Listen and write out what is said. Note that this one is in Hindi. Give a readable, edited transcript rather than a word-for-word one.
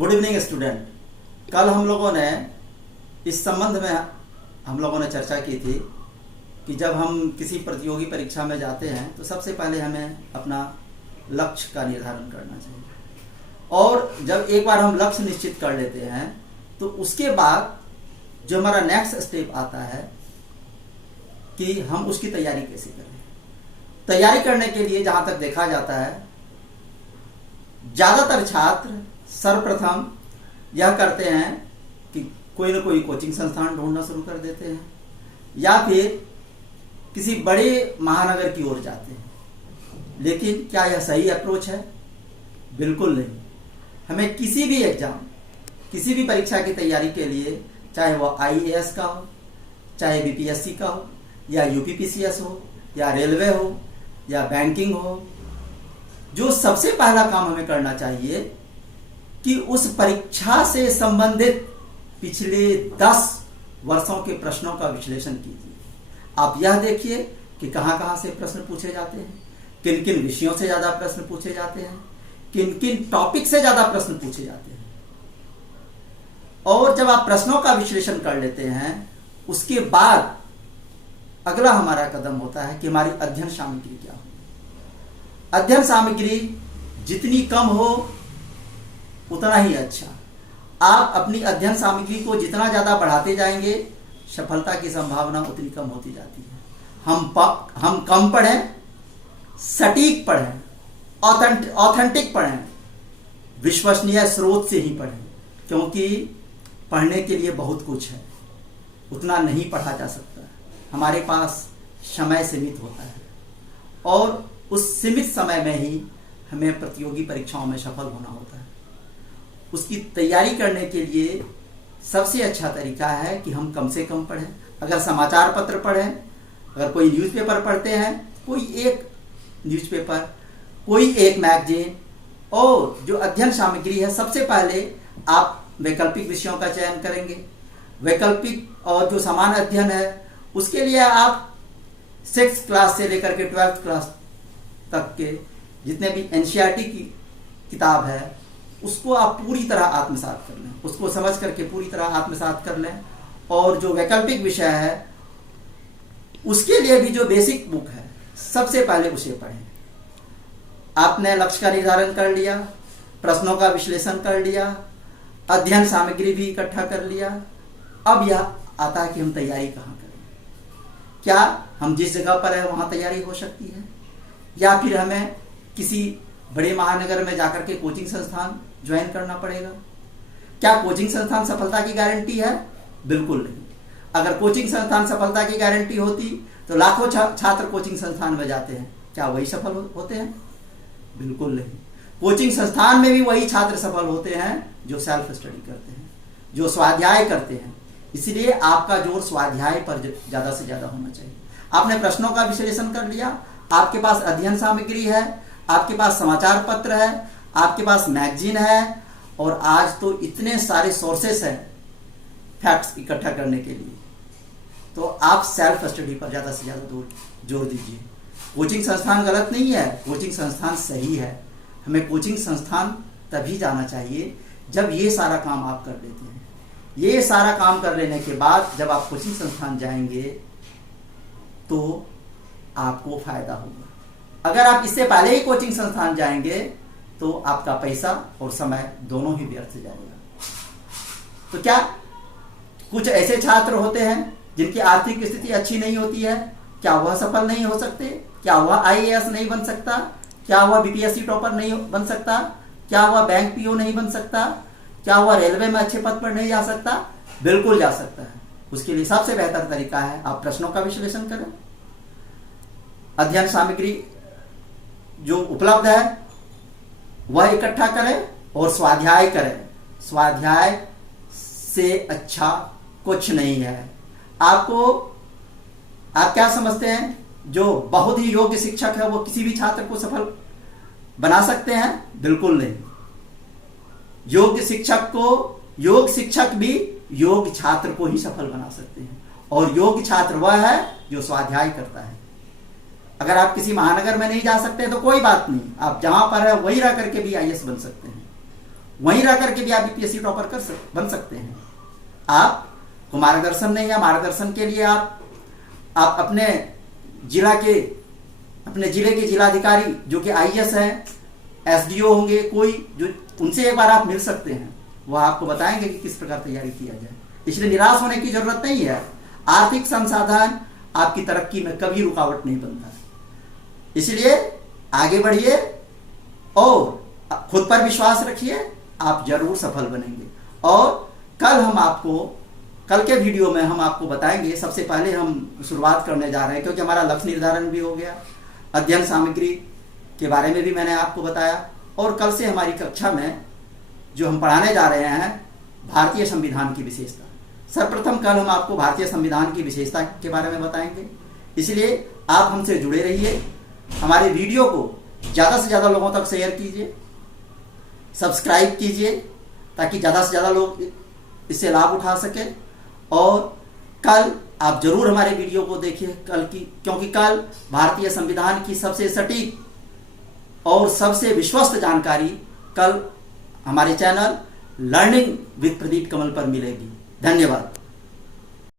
Good evening student. कल हम लोगों ने इस संबंध में हम लोगों ने चर्चा की थी कि जब हम किसी प्रतियोगी परीक्षा में जाते हैं तो सबसे पहले हमें अपना लक्ष्य का निर्धारण करना चाहिए, और जब एक बार हम लक्ष्य निश्चित कर लेते हैं तो उसके बाद जो हमारा नेक्स्ट स्टेप आता है कि हम उसकी तैयारी कैसे करें। तैयारी करने के लिए जहां तक देखा जाता है, ज्यादातर छात्र सर्वप्रथम यह करते हैं कि कोई ना कोई कोचिंग संस्थान ढूंढना शुरू कर देते हैं या फिर किसी बड़े महानगर की ओर जाते हैं। लेकिन क्या यह सही अप्रोच है? बिल्कुल नहीं। हमें किसी भी एग्जाम, किसी भी परीक्षा की तैयारी के लिए, चाहे वह IAS का हो, चाहे BPSC का हो, या UPPCS हो, या रेलवे हो, या बैंकिंग हो, जो सबसे पहला काम हमें करना चाहिए कि उस परीक्षा से संबंधित पिछले 10 वर्षों के प्रश्नों का विश्लेषण कीजिए। आप यह देखिए कि कहां कहां से प्रश्न पूछे जाते हैं, किन किन विषयों से ज्यादा प्रश्न पूछे जाते हैं, किन किन टॉपिक से ज्यादा प्रश्न पूछे जाते हैं। और जब आप प्रश्नों का विश्लेषण कर लेते हैं, उसके बाद अगला हमारा कदम होता है कि हमारी अध्ययन सामग्री क्या हो। अध्ययन सामग्री जितनी कम हो उतना ही अच्छा। आप अपनी अध्ययन सामग्री को जितना ज्यादा बढ़ाते जाएंगे, सफलता की संभावना उतनी कम होती जाती है। हम कम पढ़ें, सटीक पढ़ें, ऑथेंटिक पढ़ें, विश्वसनीय स्रोत से ही पढ़ें, क्योंकि पढ़ने के लिए बहुत कुछ है, उतना नहीं पढ़ा जा सकता। हमारे पास समय सीमित होता है और उस सीमित समय में ही हमें प्रतियोगी परीक्षाओं में सफल होना होता है। उसकी तैयारी करने के लिए सबसे अच्छा तरीका है कि हम कम से कम पढ़ें। अगर समाचार पत्र पढ़ें, अगर कोई न्यूज़पेपर पढ़ते हैं, कोई एक न्यूज़पेपर, कोई एक मैगजीन, और जो अध्ययन सामग्री है, सबसे पहले आप वैकल्पिक विषयों का चयन करेंगे। वैकल्पिक और जो समान अध्ययन है, उसके लिए आप 6th क्लास से लेकर के 12th क्लास तक के जितने भी NCERT की किताब है, उसको आप पूरी तरह आत्मसात कर लें, उसको समझ करके पूरी तरह आत्मसात कर लें। और जो वैकल्पिक विषय है, उसके लिए भी जो बेसिक बुक है, सबसे पहले उसे पढ़ें। आपने लक्ष्य का निर्धारण कर लिया, प्रश्नों का विश्लेषण कर लिया, अध्ययन सामग्री भी इकट्ठा कर लिया। अब यह आता है कि हम तैयारी कहाँ करें। क्या हम जिस जगह पर है वहां तैयारी हो सकती है, या फिर हमें किसी बड़े महानगर में जाकर के कोचिंग संस्थान ज्वाइन करना पड़ेगा? क्या कोचिंग संस्थान सफलता की गारंटी है? बिल्कुल नहीं। अगर कोचिंग संस्थान सफलता की गारंटी होती तो लाखों छात्र कोचिंग संस्थान में जाते हैं, क्या वही सफल होते हैं? बिल्कुल नहीं। कोचिंग संस्थान में भी वही छात्र सफल होते हैं जो सेल्फ स्टडी करते हैं, जो स्वाध्याय करते हैं। इसलिए आपका जोर स्वाध्याय पर ज्यादा से ज्यादा होना चाहिए। आपने प्रश्नों का विश्लेषण कर लिया, आपके पास अध्ययन सामग्री है, आपके पास समाचार पत्र है, आपके पास मैगजीन है, और आज तो इतने सारे सोर्सेस हैं फैक्ट्स इकट्ठा करने के लिए। तो आप सेल्फ स्टडी पर ज्यादा से ज्यादा जोर दीजिए। कोचिंग संस्थान गलत नहीं है, कोचिंग संस्थान सही है। हमें कोचिंग संस्थान तभी जाना चाहिए जब ये सारा काम आप कर लेते हैं। ये सारा काम कर लेने के बाद जब आप कोचिंग संस्थान जाएंगे तो आपको फायदा होगा। अगर आप इससे पहले ही कोचिंग संस्थान जाएंगे तो आपका पैसा और समय दोनों ही व्यर्थ जाएगा। तो क्या कुछ ऐसे छात्र होते हैं जिनकी आर्थिक स्थिति अच्छी नहीं होती है, क्या वह सफल नहीं हो सकते? क्या वह IAS नहीं बन सकता? क्या वह BPSC टॉपर नहीं बन सकता? क्या वह बैंक PO नहीं बन सकता? क्या वह रेलवे में अच्छे पद पर नहीं जा सकता? बिल्कुल जा सकता है। उसके लिए सबसे बेहतर तरीका है आप प्रश्नों का विश्लेषण करें, अध्ययन सामग्री जो उपलब्ध है वह इकट्ठा करें, और स्वाध्याय करें। स्वाध्याय से अच्छा कुछ नहीं है। आप क्या समझते हैं, जो बहुत ही योग्य शिक्षक है वो किसी भी छात्र को सफल बना सकते हैं? बिल्कुल नहीं। योग्य शिक्षक भी योग्य छात्र को ही सफल बना सकते हैं, और योग्य छात्र वह है जो स्वाध्याय करता है। अगर आप किसी महानगर में नहीं जा सकते तो कोई बात नहीं, आप जहां पर है वही रह करके भी IAS बन सकते हैं। वहीं रह करके भी आप यूपीएससी टॉपर बन सकते हैं। आपको मार्गदर्शन नहीं है, मार्गदर्शन के लिए आप अपने जिले के जिलाधिकारी जो कि आईएएस हैं, एसडीओ होंगे, कोई जो उनसे एक बार आप मिल सकते हैं, वह आपको बताएंगे कि किस प्रकार तैयारी किया जाए। इसलिए निराश होने की जरूरत नहीं है। आर्थिक संसाधन आपकी तरक्की में कभी रुकावट नहीं बनता। इसलिए आगे बढ़िए और खुद पर विश्वास रखिए, आप जरूर सफल बनेंगे। और कल के वीडियो में हम आपको बताएंगे। सबसे पहले हम शुरुआत करने जा रहे हैं, क्योंकि हमारा लक्ष्य निर्धारण भी हो गया, अध्ययन सामग्री के बारे में भी मैंने आपको बताया, और कल से हमारी कक्षा में जो हम पढ़ाने जा रहे हैं भारतीय संविधान की विशेषता। सर्वप्रथम कल हम आपको भारतीय संविधान की विशेषता के बारे में बताएंगे। इसलिए आप हमसे जुड़े रहिए, हमारे वीडियो को ज़्यादा से ज़्यादा लोगों तक शेयर कीजिए, सब्सक्राइब कीजिए, ताकि ज़्यादा से ज़्यादा लोग इससे लाभ उठा सकें। और कल आप जरूर हमारे वीडियो को देखिए क्योंकि कल भारतीय संविधान की सबसे सटीक और सबसे विश्वस्त जानकारी कल हमारे चैनल लर्निंग विद प्रदीप कमल पर मिलेगी। धन्यवाद।